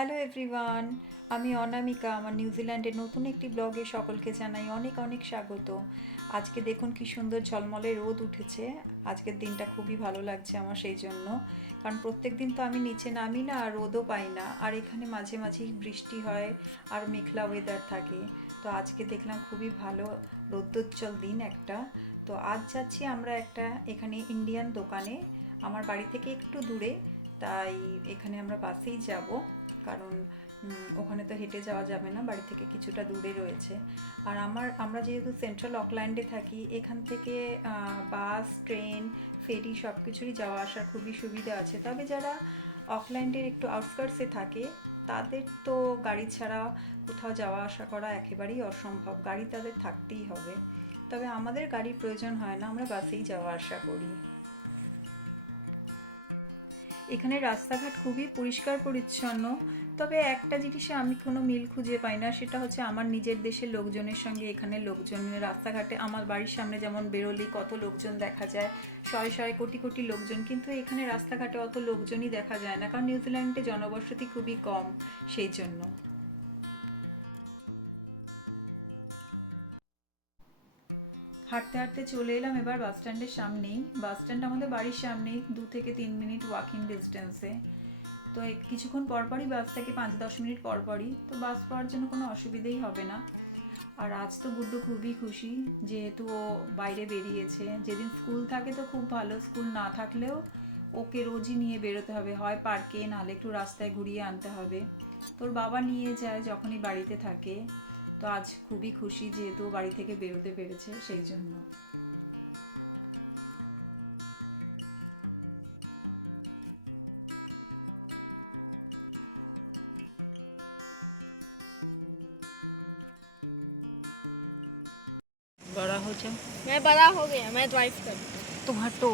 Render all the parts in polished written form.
Hello everyone, আমি অনামিকা। আমার নিউজিল্যান্ডের নতুন একটি ব্লগে সকলকে জানাই অনেক অনেক স্বাগত। আজকে দেখুন কি সুন্দর ঝলমলে রোদ উঠেছে। আজকের দিনটা খুবই ভালো লাগছে আমার, সেই জন্য। কারণ প্রত্যেক দিন তো আমি নিচে নামি না, আর রোদও পাই না, আর এখানে মাঝে মাঝেই বৃষ্টি হয় আর মেঘলা ওয়েদার থাকে। তো আজকে দেখলাম খুবই ভালো রৌদ্রোজ্জ্বল দিন একটা। তো আজ যাচ্ছি আমরা একটা এখানে ইন্ডিয়ান দোকানে, আমার বাড়ি থেকে একটু দূরে। তাই এখানে আমরা বাসেই যাব, কারণ ওখানে তো হেঁটে যাওয়া যাবে না, বাড়ি থেকে কিছুটা দূরে রয়েছে। আর আমরা যেহেতু সেন্ট্রাল অকল্যান্ডে থাকি, এখান থেকে বাস, ট্রেন, ফেরি সব কিছুরই যাওয়া আসার খুবই সুবিধা আছে। তবে যারা অকল্যান্ডের একটু আউটস্কার্টসে থাকে, তাদের তো গাড়ি ছাড়া কোথাও যাওয়া আসা করা একেবারেই অসম্ভব, গাড়ি তাদের থাকতেই হবে। তবে আমাদের গাড়ির প্রয়োজন হয় না, আমরা বাসেই যাওয়া আসা করি। এখানে রাস্তাঘাট খুবই পরিষ্কার পরিচ্ছন্ন। তবে একটা জিনিসে আমি কোনো মিল খুঁজে পাই না, সেটা হচ্ছে আমার নিজের দেশের লোকজনের সঙ্গে এখানে লোকজনের। রাস্তাঘাটে আমার বাড়ির সামনে যেমন বেরোলেই কত লোকজন দেখা যায়, শয়ে শয়ে কোটি কোটি লোকজন, কিন্তু এখানে রাস্তাঘাটে অত লোকজনই দেখা যায় না, কারণ নিউজিল্যান্ডে জনবসতি খুবই কম, সেই জন্য। হাঁটতে হাঁটতে চলে এলাম এবার বাস স্ট্যান্ডের সামনেই। বাস স্ট্যান্ড আমাদের বাড়ির সামনেই, 2 থেকে 3 মিনিট ওয়াকিং ডিস্টেন্সে। তো কিছুক্ষণ পরপরই বাস থেকে, 5-10 মিনিট পরপরই, তো বাস পাওয়ার জন্য কোনো অসুবিধেই হবে না। আর আজ তো গুড্ডু খুবই খুশি, যেহেতু ও বাইরে বেরিয়েছে। যেদিন স্কুল থাকে তো খুব ভালো, স্কুল না থাকলেও ওকে রোজই নিয়ে বেরোতে হবে, হয় পার্কে, নাহলে একটু রাস্তায় ঘুরিয়ে আনতে হবে। তোর বাবা নিয়ে যায় যখনই বাড়িতে থাকে। তো আজ খুবই খুশি, যেহেতু বাড়ি থেকে বেরোতে পেরেছে, সেই জন্য। बड़ा हो जाओ। मैं बड़ा हो गया, मैं ड्राइव कर। तुम हटो।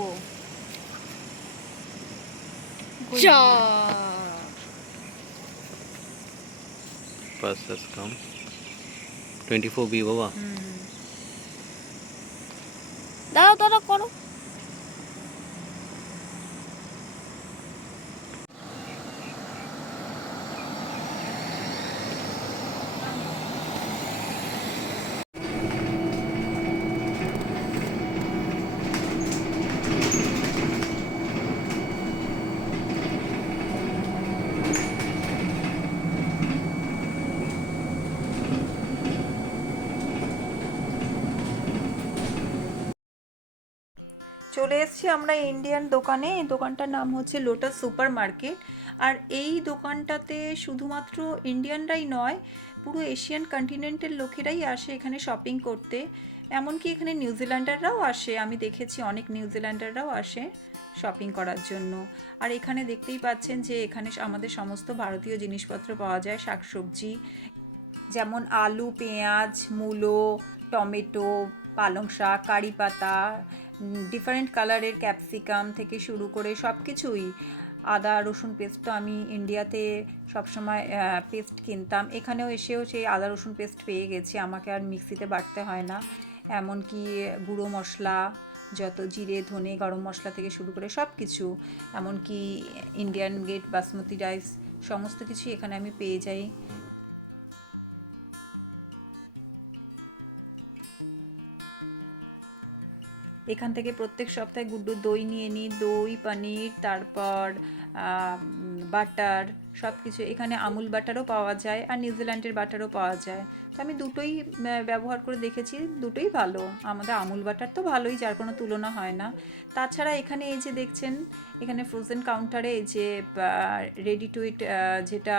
चा Bus has come. 24B বাবা। দাঁড়াও দাঁড়াও করো। চলে এসেছি আমরা ইন্ডিয়ান দোকানে। এই দোকানটার নাম হচ্ছে লোটাস সুপার মার্কেট। আর এই দোকানটাতে শুধুমাত্র ইন্ডিয়ানরাই নয়, পুরো এশিয়ান কন্টিনেন্টের লোকেরাই আসে এখানে শপিং করতে। এমনকি এখানে নিউজিল্যান্ডাররাও আসে, আমি দেখেছি অনেক নিউজিল্যান্ডাররাও আসে শপিং করার জন্য। আর এখানে দেখতেই পাচ্ছেন যে এখানে আমাদের সমস্ত ভারতীয় জিনিসপত্র পাওয়া যায়, শাকসবজি, যেমন আলু, পেঁয়াজ, মূলো, টমেটো, পালং শাক, কারি পাতা, ডিফারেন্ট কালারের ক্যাপসিকাম থেকে শুরু করে সব কিছুই। আদা রসুন পেস্ট তো আমি ইন্ডিয়াতে সবসময় পেস্ট কিনতাম, এখানেও এসেও সেই আদা রসুন পেস্ট পেয়ে গেছি, আমাকে আর মিক্সিতে বাটতে হয় না। এমনকি গুঁড়ো মশলা, যত জিরে, ধনে, গরম মশলা থেকে শুরু করে সব কিছু, এমনকি ইন্ডিয়ান গেট বাসমতি রাইস, সমস্ত কিছুই এখানে আমি পেয়ে যাই। এখান থেকে প্রত্যেক সপ্তাহে গুড্ডু দই নিয়ে নিই, দই, পনির, তারপর বাটার, সব কিছু। এখানে আমুল বাটারও পাওয়া যায় আর নিউজিল্যান্ডের বাটারও পাওয়া যায়। তো আমি দুটোই ব্যবহার করে দেখেছি, দুটোই ভালো। আমাদের আমুল বাটার তো ভালোই, যার কোনো তুলনা হয় না। তাছাড়া এখানে এই যে দেখছেন, এখানে ফ্রোজেন কাউন্টারে এই যে রেডি টু ইট যেটা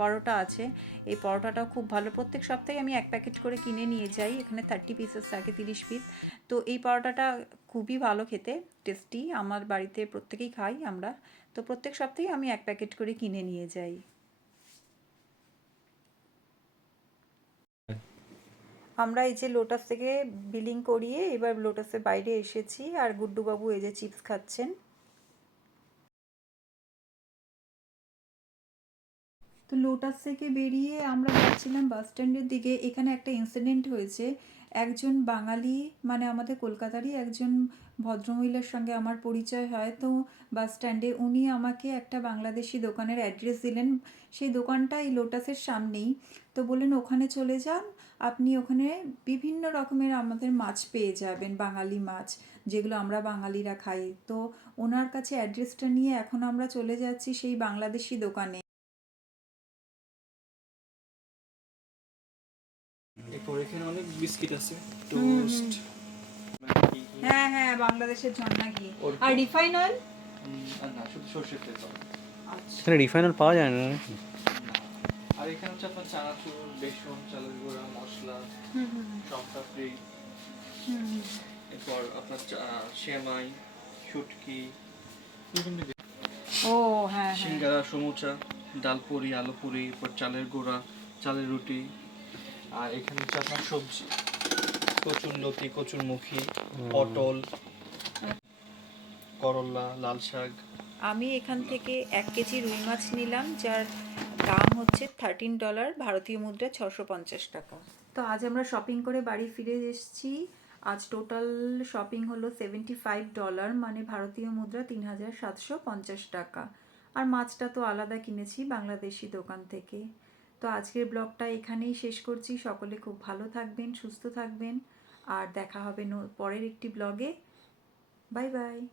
পরোটা আছে, এই পরোটাটাও খুব ভালো। প্রত্যেক সপ্তাহে আমি 1 প্যাকেট করে কিনে নিয়ে যাই, এখানে 30 পিসেস থাকে, 30 পিস। তো এই পরোটাটা খুবই ভালো খেতে, টেস্টি, আমার বাড়িতে প্রত্যেকেই খাই আমরা। তো প্রত্যেক সপ্তাহে আমি 1 প্যাকেট করে কিনে নিয়ে যাই। আমরা এই যে লোটাস থেকে বিলিং করিয়ে এবার লোটাসের বাইরে এসেছি, আর গুড্ডুবাবু এই যে চিপস খাচ্ছেন। তো লোটাস থেকে বেরিয়ে আমরা যাচ্ছিলাম বাস স্ট্যান্ডের দিকে। এখানে একটা ইনসিডেন্ট হয়েছে, একজন বাঙালি মানে আমাদের কলকাতারই একজন ভদ্রমহিলার সঙ্গে আমার পরিচয় হয়, তো বাস স্ট্যান্ডে উনি আমাকে একটা বাংলাদেশি দোকানের অ্যাড্রেস দিলেন। সেই দোকানটা এই লোটাসের সামনেই। তো বললেন ওখানে চলে যান, আপনি ওখানে বিভিন্ন রকমের আমাদের মাছ পেয়ে যাবেন, বাঙালি মাছ যেগুলো আমরা বাঙালিরা খাই। তো ওনার কাছে অ্যাড্রেসটা নিয়ে এখন আমরা চলে যাচ্ছি সেই বাংলাদেশি দোকানে। এরপর এখানে অনেক বিস্কিট আছে, টোস্ট, ম্যাগি, হ্যাঁ হ্যাঁ, বাংলাদেশের ঝর্ণা ঘি ওর- আর রিফাইন অয়েল। আর না শুধু সর্ষের তেল পাবেন। আচ্ছা। এখানে রিফাইনাল পাওয়া যায় না নাকি? আর এখানে হচ্ছে আপনার চানাচুর, বেসন, চালের গুঁড়া, মশলা, সব ফ্রি। এরপর আপনার সেমাই, শুটকি, বিভিন্ন ও হ্যাঁ হ্যাঁ। সিঙ্গারা, সমুচা, ডালপুরি, আলুপুরি, এরপর চালের গুঁড়া, চালের রুটি। আর এখানে হচ্ছে আপনার সবজি, কচুরলতি, কচুরমুখী, পটল, করলা, লাল শাক। আমি এখান থেকে 1 কেজি রুই মাছ নিলাম, যার দাম হচ্ছে $13, ভারতীয় মুদ্রা 650 টাকা। তো আজ আমরা শপিং করে বাড়ি ফিরে এসেছি। আজ টোটাল শপিং হলো $75, মানে ভারতীয় মুদ্রা 3750 টাকা। আর মাছটা তো আলাদা কিনেছি বাংলাদেশি দোকান থেকে। তো আজকের ব্লগটা এখানেই শেষ করছি। সকলে খুব ভালো থাকবেন, সুস্থ থাকবেন, আর দেখা হবে পরের একটি ব্লগে। Bye bye.